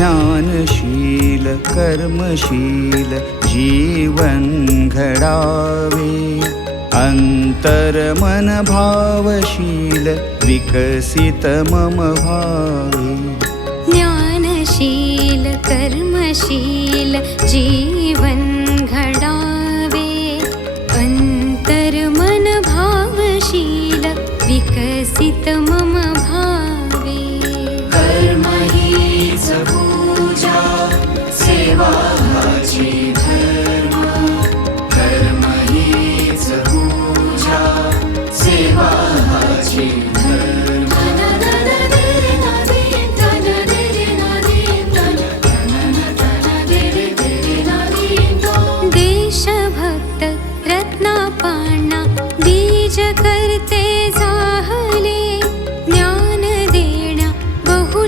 ज्ञानशील कर्मशील जीवन घडावे। अन्तर्मनभावशील विकसित मम भावे। ज्ञानशील कर्मशील जीवन घडावे। अन्तर्मन भावशील विकसित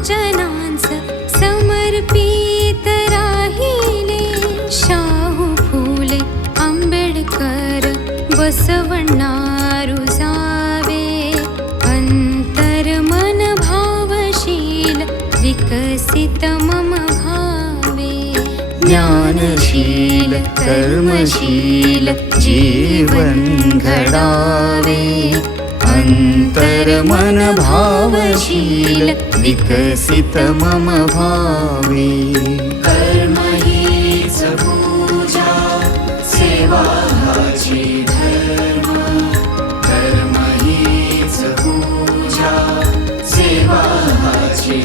बहुजनांस समर्पित राहिले। शाहू फुले आंबेडकर बसवण्णा रुजावे अंतर्मन भावशील विकसित मम भावे। ज्ञानशील कर्मशील जीवन घडावे अन्तर्मन भावशील विकसित मम भावे। कर्म हीच पूजा सेवा धर्म। कर्म पूजा सेवा हाची